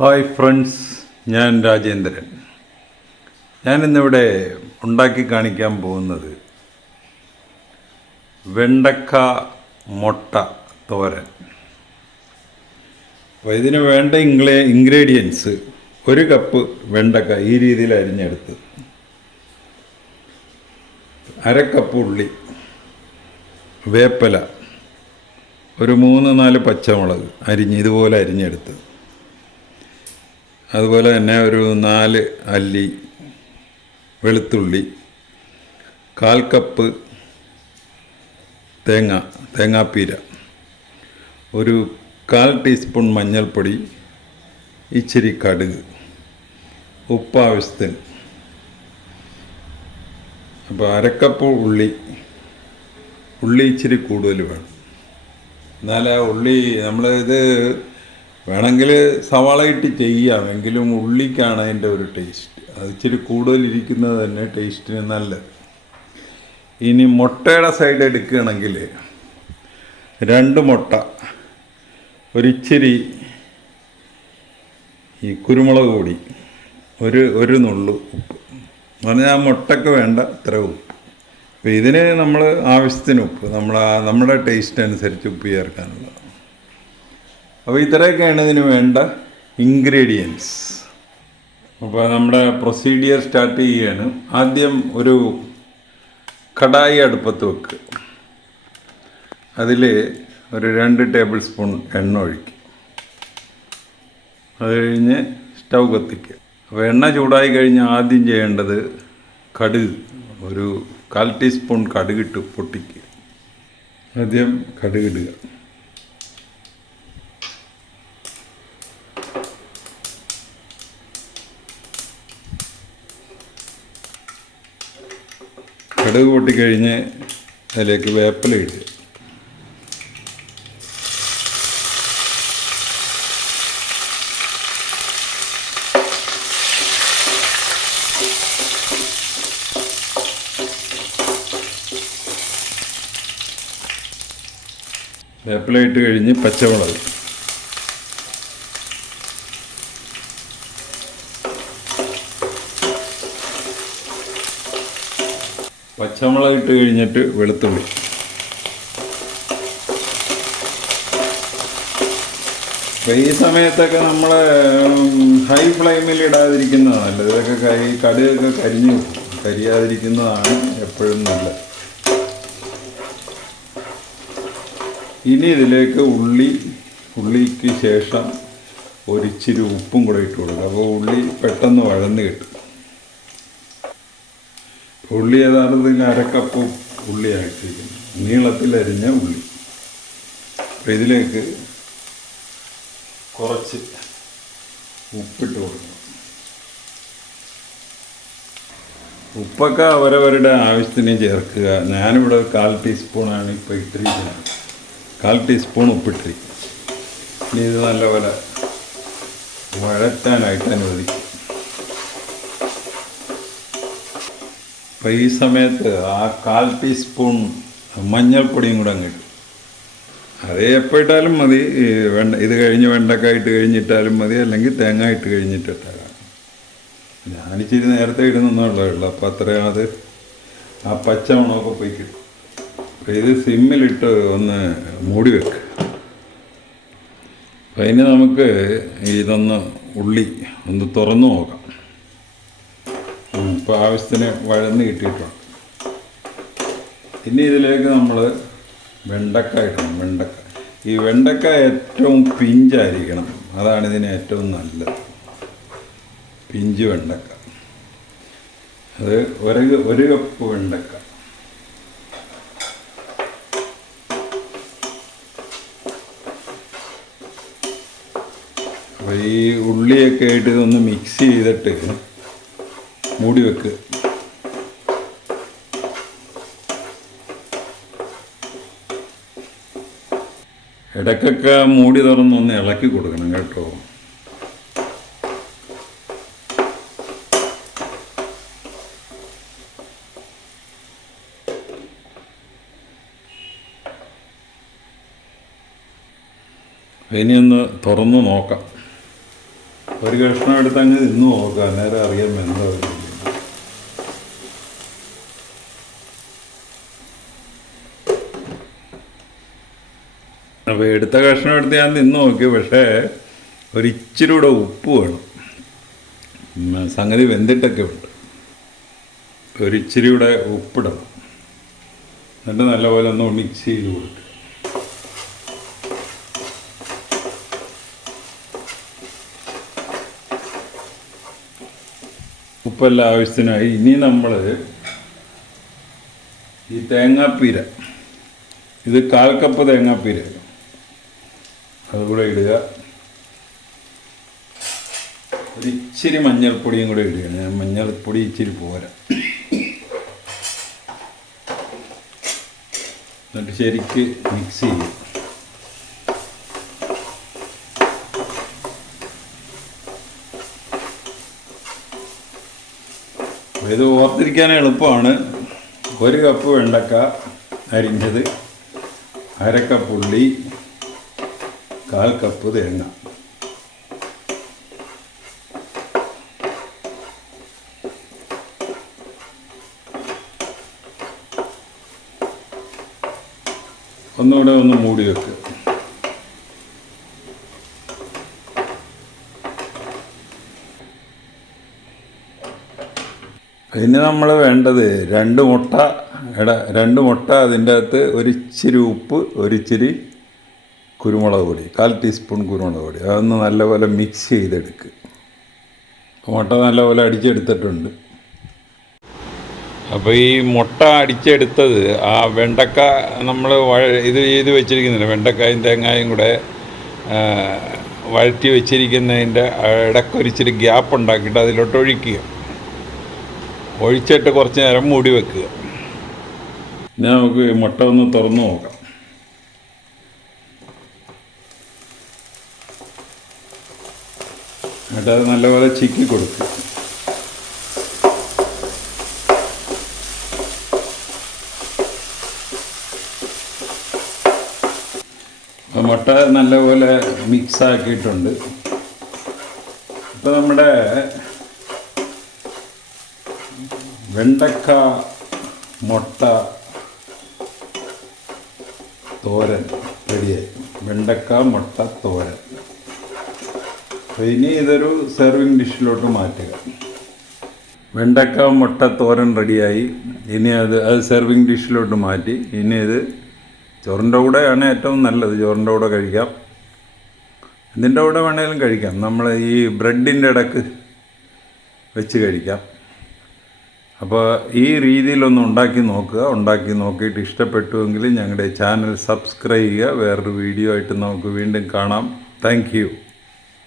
Hi friends, ഞാൻ രാജേന്ദ്രൻ. ഞാനിന്നിവിടെ ഉണ്ടാക്കി കാണിക്കാൻ പോകുന്നത് വെണ്ടക്ക മുട്ട തോരൻ. അപ്പോൾ ഇതിന് വേണ്ട ഇൻഗ്രീഡിയൻസ്: 1 കപ്പ് വെണ്ടക്ക ഈ രീതിയിൽ അരിഞ്ഞെടുത്ത്, 1/2 കപ്പ് ഉള്ളി, വേപ്പില, ഒരു 3-4 പച്ചമുളക് ഇതുപോലെ അരിഞ്ഞെടുത്ത്, അതുപോലെ തന്നെ ഒരു 4 അല്ലി വെളുത്തുള്ളി, 1/4 കപ്പ് തേങ്ങാപ്പീര, ഒരു 1/4 ടീസ്പൂൺ മഞ്ഞൾപ്പൊടി, ഇച്ചിരി കടുക്, ഉപ്പ് ആവശ്യത്തിന്. അപ്പോൾ 1/2 കപ്പ് ഉള്ളി ഇച്ചിരി കൂടുതൽ വേണം. എന്നാൽ ആ ഉള്ളി നമ്മളിത് വേണമെങ്കിൽ സവാള ഇട്ട് ചെയ്യാം, എങ്കിലും ഉള്ളിക്കാണ് അതിൻ്റെ ഒരു ടേസ്റ്റ്. അത് ഇച്ചിരി കൂടുതലിരിക്കുന്നത് തന്നെ ടേസ്റ്റിന് നല്ലത്. ഇനി മുട്ടയുടെ സൈഡ് എടുക്കുകയാണെങ്കിൽ 2 മുട്ട, ഒരിച്ചിരി ഈ കുരുമുളക് പൊടി, ഒരു നുള്ളു ഉപ്പ്. പറഞ്ഞാൽ ആ മുട്ടയ്ക്ക് വേണ്ട ഇത്ര ഉപ്പ്. അപ്പോൾ ഇതിന് നമ്മൾ ആവശ്യത്തിന് ഉപ്പ്, നമ്മുടെ ടേസ്റ്റ് അനുസരിച്ച് ഉപ്പ് ചേർക്കാനുള്ളത്. അപ്പോൾ ഇത്രയൊക്കെയാണ് ഇതിന് വേണ്ട ഇൻഗ്രീഡിയൻസ്. അപ്പോൾ നമ്മുടെ പ്രൊസീജിയർ സ്റ്റാർട്ട് ചെയ്യുകയാണ്. ആദ്യം ഒരു കടായി അടുപ്പത്ത് വെക്കുക. അതിൽ ഒരു 2 ടേബിൾ സ്പൂൺ എണ്ണ ഒഴിക്കുക. അത് കഴിഞ്ഞ് സ്റ്റൗ കത്തിക്കുക. അപ്പോൾ എണ്ണ ചൂടായി കഴിഞ്ഞ് ആദ്യം ചെയ്യേണ്ടത് കടുക്, ഒരു 1/4 ടീസ്പൂൺ കടുകിട്ട് പൊട്ടിക്കുക. ആദ്യം കടുകിടുക. കടുക് പൊട്ടിക്കഴിഞ്ഞ് അതിലേക്ക് വേപ്പില ഇടുക. വേപ്പില ഇട്ട് കഴിഞ്ഞ് പച്ചമുളക്, പച്ചമുളക് ഇട്ട് കഴിഞ്ഞിട്ട് വെളുത്തുള്ളി, അപ്പോൾ ഈ സമയത്തൊക്കെ നമ്മൾ ഹൈ ഫ്ലെയിമിൽ ഇടാതിരിക്കുന്നതാണ് നല്ലത്. ഇതൊക്കെ കടുകൊക്കെ കരിയാതിരിക്കുന്നതാണ് എപ്പോഴും നല്ലത്. ഇനി ഇതിലേക്ക് ഉള്ളിക്ക് ശേഷം ഒരിച്ചിരി ഉപ്പും കൂടെ ഇട്ട് കൊടുക്കുക. അപ്പോൾ ഉള്ളി പെട്ടെന്ന് വഴന്ന് കിട്ടും. ഉള്ളി യഥാർത്ഥത്തിൽ 1/2 കപ്പ് ഉള്ളിയായിട്ടിരിക്കുന്നു, നീളത്തിലരിഞ്ഞ ഉള്ളി. അപ്പോൾ ഇതിലേക്ക് കുറച്ച് ഉപ്പിട്ട് കൊടുക്കണം. ഉപ്പൊക്കെ അവരവരുടെ ആവശ്യത്തിന് ചേർക്കുക. ഞാനിവിടെ 1/4 ടീസ്പൂണാണ് ഇപ്പോൾ ഇട്ടിരിക്കുന്നത്. 1/4 ടീസ്പൂൺ ഉപ്പിട്ടിരിക്കും. ഇനി ഇത് നല്ലപോലെ വഴറ്റാനായിട്ട് അനുവദിക്കും. അപ്പോൾ ഈ സമയത്ത് ആ 1/4 ടീസ്പൂൺ മഞ്ഞൾപ്പൊടിയും കൂടെ അങ്ങിടും. അത് എപ്പോൾ ഇട്ടാലും മതി. ഇത് കഴിഞ്ഞ് വെണ്ടക്ക ഇട്ട് കഴിഞ്ഞിട്ടാലും മതി, അല്ലെങ്കിൽ തേങ്ങ ഇട്ട് കഴിഞ്ഞിട്ടിട്ടാലും. ഞാനിച്ചിരി നേരത്തെ ഇടുന്നുള്ളേ ഉള്ളൂ. അപ്പോൾ അത്രയും അത് ആ പച്ച മണമൊക്കെ പോയി കിട്ടും. അപ്പോൾ ഇത് സിമ്മിലിട്ട് ഒന്ന് മൂടി വെക്കുക. അപ്പോൾ അതിന് നമുക്ക് ഉള്ളി ഒന്ന് തുറന്നു നോക്കാം. ഇപ്പോൾ ആവശ്യത്തിന് വഴന്ന് കിട്ടിയിട്ടുണ്ട്. ഇനി ഇതിലേക്ക് നമ്മൾ വെണ്ടക്ക ഇടണം. ഈ വെണ്ടക്ക ഏറ്റവും പിഞ്ചായിരിക്കണം, അതാണ് ഇതിന് ഏറ്റവും നല്ലത്. പിഞ്ച് വെണ്ടക്ക, അത് 1 കപ്പ് വെണ്ടക്ക. അപ്പോൾ ഈ ഉള്ളിയൊക്കെ ആയിട്ട് ഇതൊന്ന് മിക്സ് ചെയ്തിട്ട് മൂടി വെക്കുക. ഇടയ്ക്കൊക്കെ മൂടി തുറന്നൊന്ന് ഇളക്കി കൊടുക്കണം കേട്ടോ. ഇനിയൊന്ന് തുറന്ന് നോക്കാം. ഒരു കഷ്ണം എടുത്ത് അങ്ങ് തിന്നു നോക്കുക, അന്നേരം അറിയാൻ എന്താ. അപ്പോൾ എടുത്ത കഷ്ണം എടുത്ത് ഞാൻ തിന്നു നോക്കി, പക്ഷേ ഒരിച്ചിരി കൂടെ ഉപ്പ് വേണം. സംഗതി വെന്തിട്ടൊക്കെ ഉണ്ട്, ഒരിച്ചിരി കൂടെ ഉപ്പിടണം. എന്നിട്ട് നല്ലപോലെ ഒന്ന് മിക്സ് ചെയ്ത് കൊടുക്കുക. ഉപ്പെല്ലാം ആവശ്യത്തിനായി. ഇനി നമ്മൾ ഈ തേങ്ങാപ്പീര, ഇത് 1/4 കപ്പ് തേങ്ങാപ്പീര അതുകൂടെ ഇടുക. ഒരിച്ചിരി മഞ്ഞൾപ്പൊടിയും കൂടെ ഇടുകയാണ്. ഞാൻ മഞ്ഞൾപ്പൊടി ഇച്ചിരി പോരാ. എന്നിട്ട് ശരിക്ക് മിക്സ് ചെയ്യും. ഇത് ഓർത്തിരിക്കാൻ എളുപ്പമാണ്. 1 കപ്പ് വെണ്ടക്ക അരിഞ്ഞത്, 1/2 കപ്പ് ഉള്ളി, 1/4 കപ്പ് തേങ്ങ. ഒന്നുകൂടെ ഒന്ന് മൂടി വെക്കുക. പിന്നെ നമ്മൾ വേണ്ടത് 2 മുട്ട. 2 മുട്ട, അതിൻ്റെ അകത്ത് ഒരിച്ചിരി ഉപ്പ്, ഒരിച്ചിരി കുരുമുളക് പൊടി, 1/4 ടീസ്പൂൺ കുരുമുളക് പൊടി. അതൊന്ന് നല്ലപോലെ മിക്സ് ചെയ്തെടുക്കുക. മുട്ട നല്ലപോലെ അടിച്ചെടുത്തിട്ടുണ്ട്. അപ്പോൾ ഈ മുട്ട അടിച്ചെടുത്തത് ആ വെണ്ടക്ക നമ്മൾ ഇത് ചെയ്ത് വെച്ചിരിക്കുന്നില്ല, വെണ്ടക്കായും തേങ്ങായും കൂടെ വഴറ്റി വെച്ചിരിക്കുന്നതിൻ്റെ ഇടയ്ക്കൊരിച്ചിരി ഗ്യാപ്പ് ഉണ്ടാക്കിയിട്ട് അതിലോട്ട് ഒഴിക്കുക. ഒഴിച്ചിട്ട് കുറച്ച് നേരം മൂടി വെക്കുക. ഇനി നമുക്ക് മുട്ട ഒന്ന് തുറന്നു നോക്കാം. എന്നിട്ട് അത് നല്ലപോലെ ചിക്കി കൊടുക്കുക. മുട്ട നല്ലപോലെ മിക്സ് ആക്കിയിട്ടുണ്ട്. ഇപ്പോൾ നമ്മുടെ വെണ്ടക്ക മുട്ട തോരൻ റെഡിയായി. വെണ്ടക്ക മുട്ട തോരൻ. അപ്പോൾ ഇനി ഇതൊരു സെർവിങ് ഡിഷിലോട്ട് മാറ്റുക. വെണ്ടക്ക മുട്ട തോരൻ റെഡിയായി. ഇനി അത് സെർവിങ് ഡിഷിലോട്ട് മാറ്റി. ഇനി ഇത് ചോറിൻ്റെ കൂടെയാണ് ഏറ്റവും നല്ലത്. ചോറിൻ്റെ കൂടെ കഴിക്കാം, ഇതിൻ്റെ കൂടെ വേണമെങ്കിലും കഴിക്കാം. നമ്മൾ ഈ ബ്രെഡിൻ്റെ ഇടക്ക് വെച്ച് കഴിക്കാം. അപ്പോൾ ഈ രീതിയിലൊന്ന് ഉണ്ടാക്കി നോക്കുക. ഉണ്ടാക്കി നോക്കിയിട്ട് ഇഷ്ടപ്പെട്ടുവെങ്കിൽ ഞങ്ങളുടെ ചാനൽ സബ്സ്ക്രൈബ് ചെയ്യുക. വേറൊരു വീഡിയോ ആയിട്ട് നമുക്ക് വീണ്ടും കാണാം. Thank you.